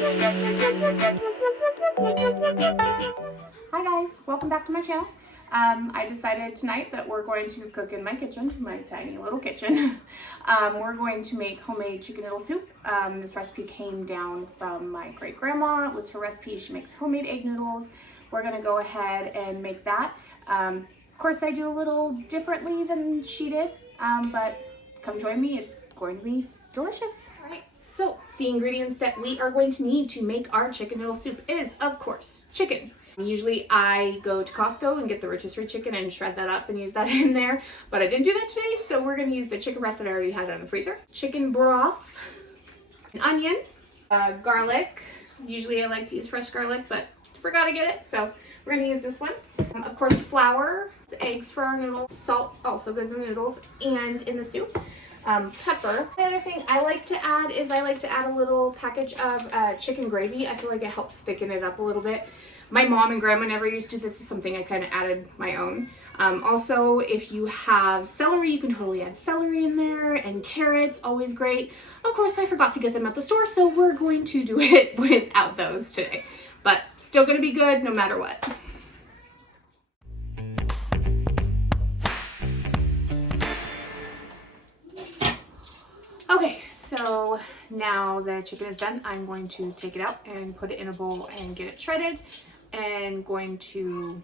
Hi guys, welcome back to my channel. I decided tonight that we're going to cook in my kitchen, my tiny little kitchen. We're going to make homemade chicken noodle soup. This recipe came down from my great grandma. It was her recipe. She makes homemade egg noodles. We're gonna go ahead and make that. Of course I do a little differently than she did, but come join me, it's going to be delicious. All right, so the ingredients that we are going to need to make our chicken noodle soup is, of course, chicken. Usually I go to Costco and get the rotisserie chicken and shred that up and use that in there, but I didn't do that today, so we're gonna use the chicken breast that I already had in the freezer. Chicken broth, an onion, garlic. Usually I like to use fresh garlic, but forgot to get it, so we're gonna use this one. Of course, flour, eggs for our noodles, salt also goes in the noodles and in the soup. Pepper. The other thing I like to add is I like to add a little package of chicken gravy. I feel like it helps thicken it up a little bit. My mom and grandma never used to. This is something I kind of added my own. Also, if you have celery, you can totally add celery in there, and carrots, always great. Of course, I forgot to get them at the store, so we're going to do it without those today. But still gonna be good no matter what. Okay, so now the chicken is done, I'm going to take it out and put it in a bowl and get it shredded, and going to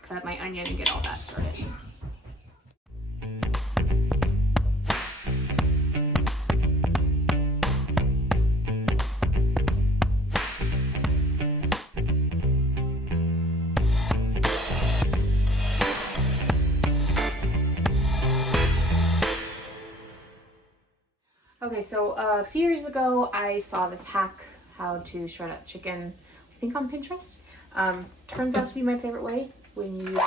cut up my onion and get all that started. Okay, so a few years ago, I saw this hack, how to shred up chicken, I think on Pinterest. Turns out to be my favorite way when you use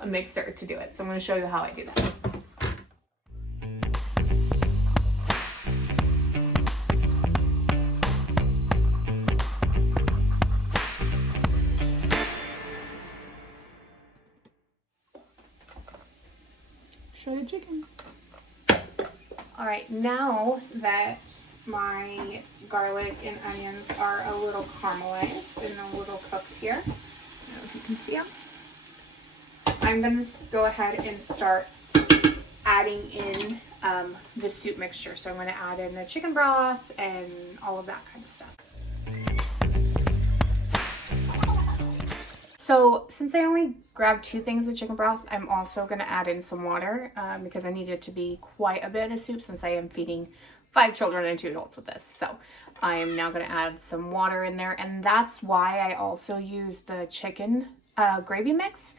a mixer to do it. So I'm going to show you how I do that. Shredded chicken. All right, now that my garlic and onions are a little caramelized and a little cooked here, I don't know if you can see them, I'm gonna go ahead and start adding in the soup mixture. So I'm gonna add in the chicken broth and all of that kind of stuff. So since I only grabbed 2 things of chicken broth, I'm also going to add in some water because I need it to be quite a bit of soup since I am feeding 5 children and 2 adults with this. So I am now going to add some water in there, and that's why I also use the chicken gravy mix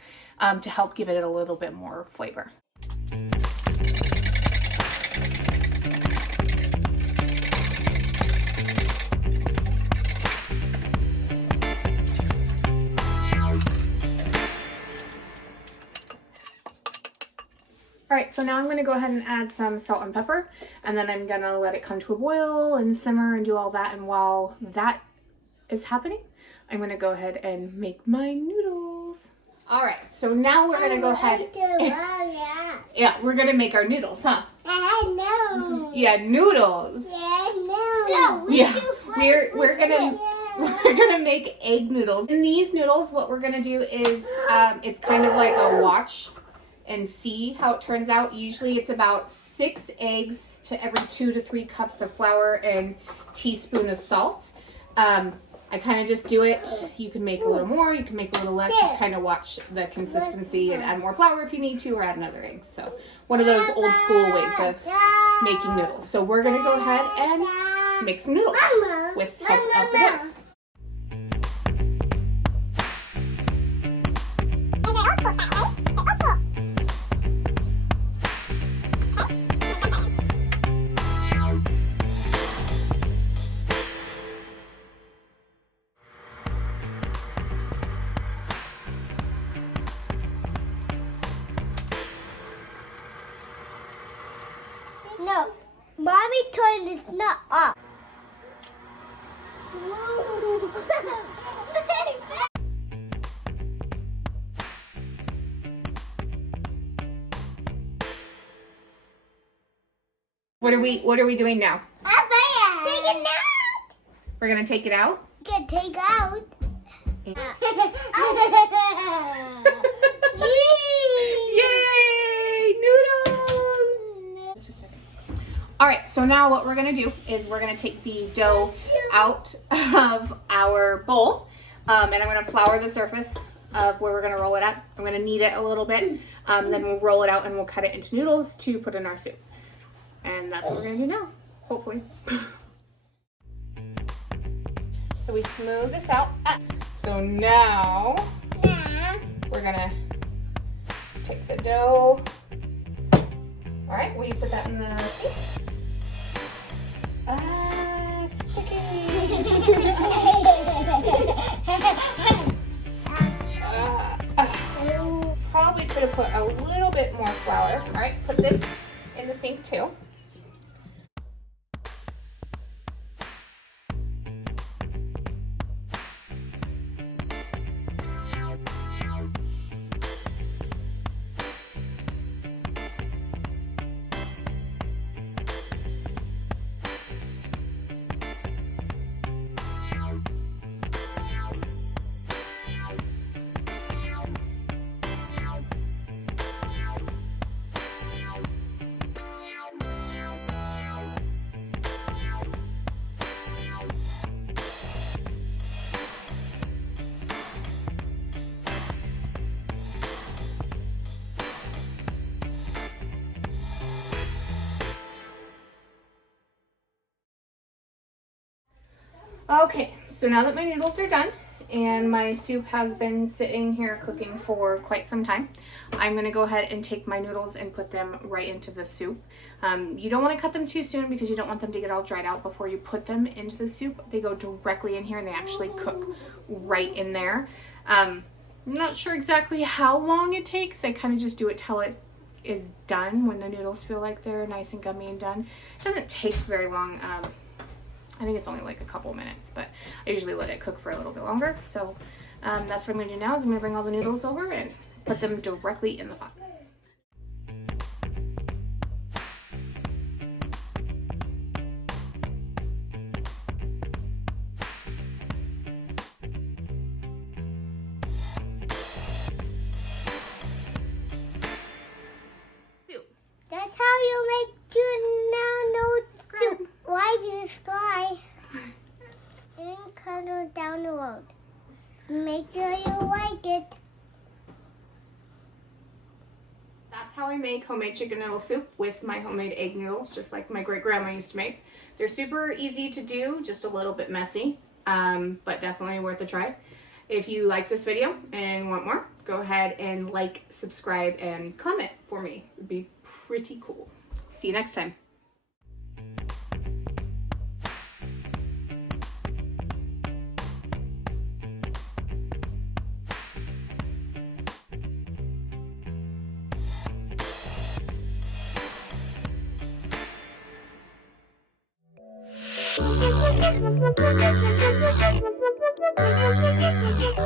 to help give it a little bit more flavor. All right, so now I'm gonna go ahead and add some salt and pepper, and then I'm gonna let it come to a boil and simmer and do all that. And while that is happening, I'm gonna go ahead and make my noodles. All right, so now we're gonna go ahead. Yeah, we're gonna make our noodles, huh? Yeah, noodles. Yeah, we're gonna make egg noodles. In these noodles, what we're gonna do is it's kind of like a watch and see how it turns out. Usually it's about 6 eggs to every 2 to 3 cups of flour and teaspoon of salt. I kind of just do it. You can make a little more, you can make a little less, just kind of watch the consistency and add more flour if you need to, or add another egg. So one of those old school ways of making noodles. So we're gonna go ahead and make some noodles with help of the boys. No, Mommy's turn is not off. What are we doing now? Take a nap. We're gonna take it out. Can take out. Yay! Noodles! Just a second. All right, so now what we're gonna do is we're gonna take the dough out of our bowl, and I'm gonna flour the surface of where we're gonna roll it at. I'm gonna knead it a little bit, then we'll roll it out and we'll cut it into noodles to put in our soup. And that's what we're gonna do now, hopefully. So we smooth this out. So now we're gonna take the dough. All right, will you put that in the soup? It's sticky. Probably could have put a little bit more flour. All right, put this in the sink too. Okay, so now that my noodles are done and my soup has been sitting here cooking for quite some time, I'm gonna go ahead and take my noodles and put them right into the soup. You don't wanna cut them too soon because you don't want them to get all dried out before you put them into the soup. They go directly in here and they actually cook right in there. I'm not sure exactly how long it takes. I kind of just do it till it is done, when the noodles feel like they're nice and gummy and done. It doesn't take very long. I think it's only like a couple minutes, but I usually let it cook for a little bit longer. So that's what I'm gonna do now, is I'm gonna bring all the noodles over and put them directly in the pot. Soup. That's how you make tuna soup. Wipe the sky and cuddle down the road. Make sure you like it. That's how I make homemade chicken noodle soup with my homemade egg noodles, just like my great grandma used to make. They're super easy to do, just a little bit messy, but definitely worth a try. If you like this video and want more, go ahead and like, subscribe, and comment for me. It would be pretty cool. See you next time. Thank you.